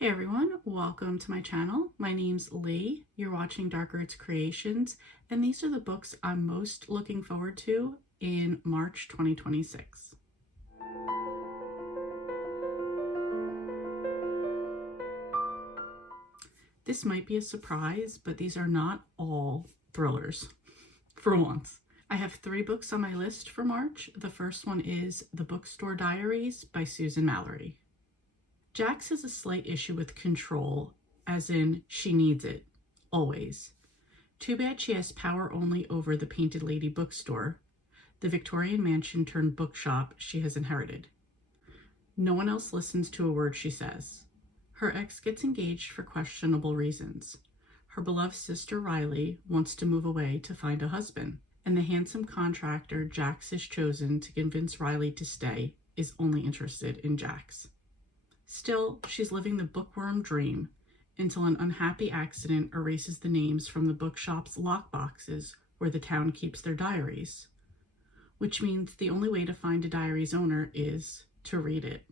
Hey everyone, welcome to my channel. My name's Lee. You're watching Dark Arts Creations, and these are the books I'm most looking forward to in March 2026. This might be a surprise, but these are not all thrillers, for once. I have 3 books on my list for March. The first one is The Bookstore Diaries by Susan Mallery. Jax has a slight issue with control, as in she needs it, always. Too bad she has power only over the Painted Lady bookstore, the Victorian mansion turned bookshop she has inherited. No one else listens to a word she says. Her ex gets engaged for questionable reasons. Her beloved sister Riley wants to move away to find a husband, and the handsome contractor Jax has chosen to convince Riley to stay is only interested in Jax. Still, she's living the bookworm dream until an unhappy accident erases the names from the bookshop's lockboxes where the town keeps their diaries, which means the only way to find a diary's owner is to read it.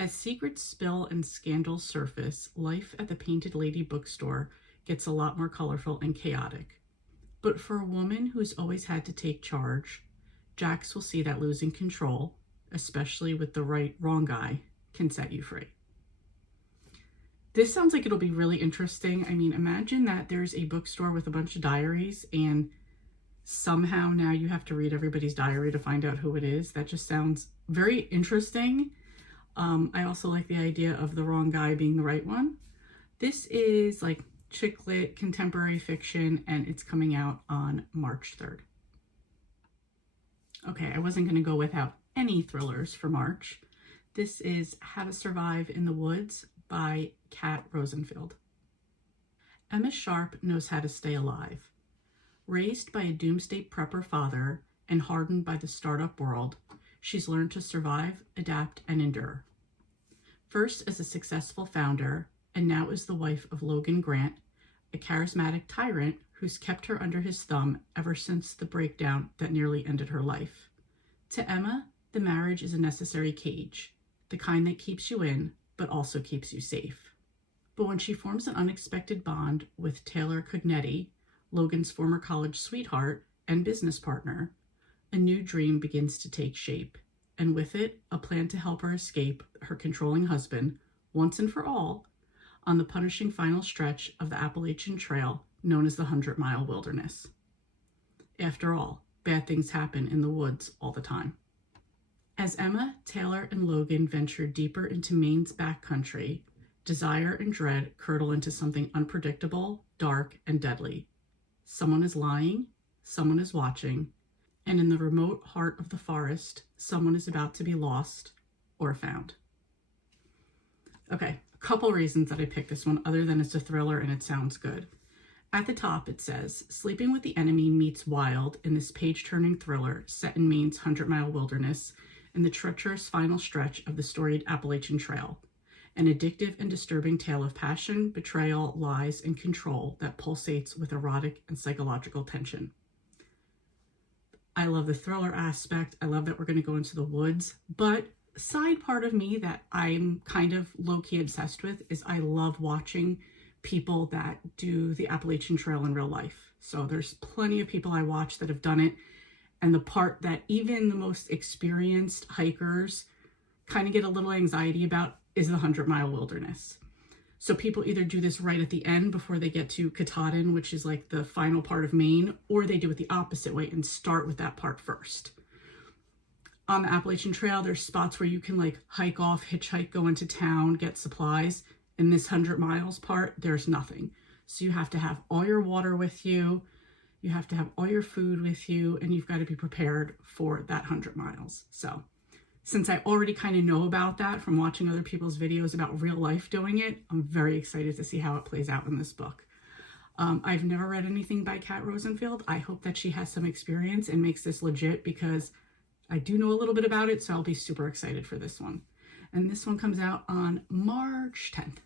As secrets spill and scandals surface, life at the Painted Lady bookstore gets a lot more colorful and chaotic. But for a woman who's always had to take charge, Jax will see that losing control, especially with the wrong guy, can set you free. This sounds like it'll be really interesting. I mean, imagine that there's a bookstore with a bunch of diaries and somehow now you have to read everybody's diary to find out who it is. That just sounds very interesting. I also like the idea of the wrong guy being the right one. This is like chick lit contemporary fiction and it's coming out on March 3rd. Okay, I wasn't going to go without any thrillers for March. This is How to Survive in the Woods by Kat Rosenfield. Emma Sharp knows how to stay alive. Raised by a doomsday prepper father and hardened by the startup world, she's learned to survive, adapt, and endure. First as a successful founder, and now as the wife of Logan Grant, a charismatic tyrant who's kept her under his thumb ever since the breakdown that nearly ended her life. To Emma, the marriage is a necessary cage, the kind that keeps you in, but also keeps you safe. But when she forms an unexpected bond with Taylor Cognetti, Logan's former college sweetheart and business partner, a new dream begins to take shape, and with it, a plan to help her escape her controlling husband, once and for all, on the punishing final stretch of the Appalachian Trail known as the 100-Mile Wilderness. After all, bad things happen in the woods all the time. As Emma, Taylor, and Logan venture deeper into Maine's backcountry, desire and dread curdle into something unpredictable, dark, and deadly. Someone is lying, someone is watching, and in the remote heart of the forest, someone is about to be lost or found. Okay, a couple reasons that I picked this one other than it's a thriller and it sounds good. At the top it says, Sleeping with the Enemy meets Wild in this page-turning thriller set in Maine's 100-Mile Wilderness in the treacherous final stretch of the storied Appalachian Trail, an addictive and disturbing tale of passion, betrayal, lies, and control that pulsates with erotic and psychological tension. I love the thriller aspect. I love that we're going to go into the woods, but side part of me that I'm kind of low-key obsessed with is I love watching people that do the Appalachian Trail in real life. So there's plenty of people I watch that have done it. And the part that even the most experienced hikers kind of get a little anxiety about is the 100-Mile Wilderness. So people either do this right at the end before they get to Katahdin, which is like the final part of Maine, or they do it the opposite way and start with that part first. On the Appalachian Trail, there's spots where you can like hike off, hitchhike, go into town, get supplies. In this 100 miles part, there's nothing. So you have to have all your water with you. You have to have all your food with you, and you've got to be prepared for that 100 miles. So since I already kind of know about that from watching other people's videos about real life doing it, I'm very excited to see how it plays out in this book. I've never read anything by Kat Rosenfield. I hope that she has some experience and makes this legit because I do know a little bit about it, so I'll be super excited for this one. And this one comes out on March 10th.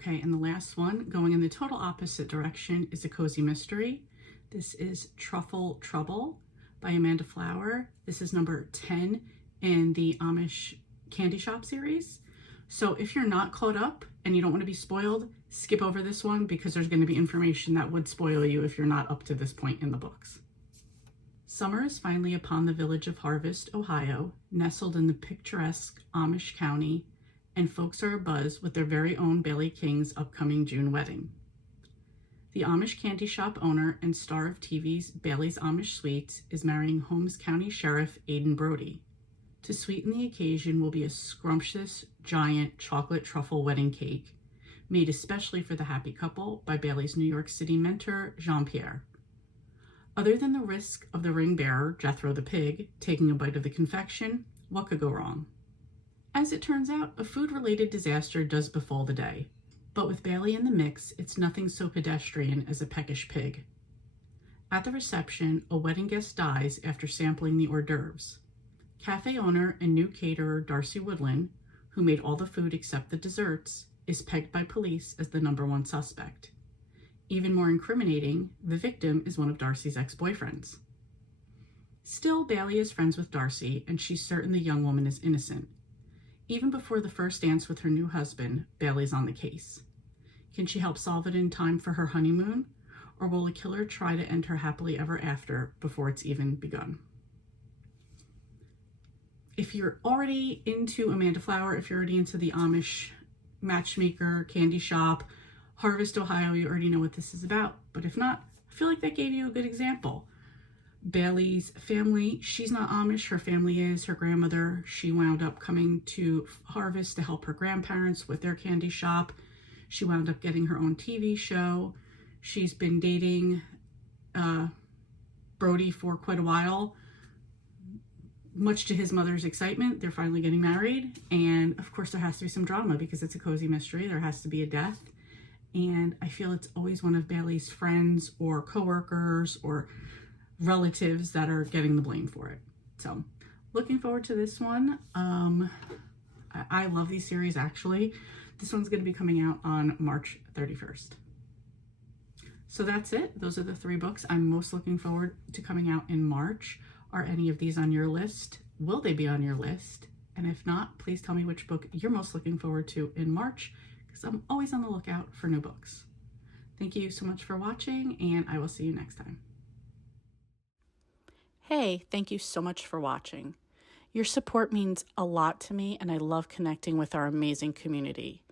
Okay, and the last one, going in the total opposite direction, is a cozy mystery. This is Truffle Trouble by Amanda Flower. This is number 10 in the Amish Candy Shop series. So if you're not caught up and you don't want to be spoiled, skip over this one because there's going to be information that would spoil you if you're not up to this point in the books. Summer is finally upon the village of Harvest, Ohio, nestled in the picturesque Amish County, and folks are abuzz with their very own Bailey King's upcoming June wedding. The Amish candy shop owner and star of TV's Bailey's Amish Sweets is marrying Holmes County Sheriff Aidan Brody. To sweeten the occasion will be a scrumptious, giant chocolate truffle wedding cake, made especially for the happy couple by Bailey's New York City mentor, Jean-Pierre. Other than the risk of the ring bearer, Jethro the pig, taking a bite of the confection, what could go wrong? As it turns out, a food-related disaster does befall the day. But with Bailey in the mix, it's nothing so pedestrian as a peckish pig. At the reception, a wedding guest dies after sampling the hors d'oeuvres. Cafe owner and new caterer Darcy Woodland, who made all the food except the desserts, is pegged by police as the #1 suspect. Even more incriminating, the victim is one of Darcy's ex-boyfriends. Still, Bailey is friends with Darcy, and she's certain the young woman is innocent. Even before the first dance with her new husband, Bailey's on the case. Can she help solve it in time for her honeymoon, or will the killer try to end her happily ever after before it's even begun? If you're already into Amanda Flower, if you're already into the Amish matchmaker, candy shop, Harvest, Ohio, you already know what this is about. But if not, I feel like that gave you a good example. Bailey's family, she's not Amish, her family is. Her grandmother, she wound up coming to Harvest to help her grandparents with their candy shop. She wound up getting her own TV show. She's been dating Brody for quite a while. Much to his mother's excitement, they're finally getting married. And of course, there has to be some drama because it's a cozy mystery. There has to be a death. And I feel it's always one of Bailey's friends or coworkers or relatives that are getting the blame for it. So looking forward to this one. I love these series, actually. This one's going to be coming out on March 31st. So that's it. Those are the 3 books I'm most looking forward to coming out in March. Are any of these on your list? Will they be on your list? And if not, please tell me which book you're most looking forward to in March, because I'm always on the lookout for new books. Thank you so much for watching, and I will see you next time. Hey, thank you so much for watching. Your support means a lot to me, and I love connecting with our amazing community.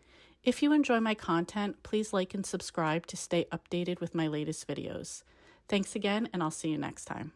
If you enjoy my content, please like and subscribe to stay updated with my latest videos. Thanks again, and I'll see you next time.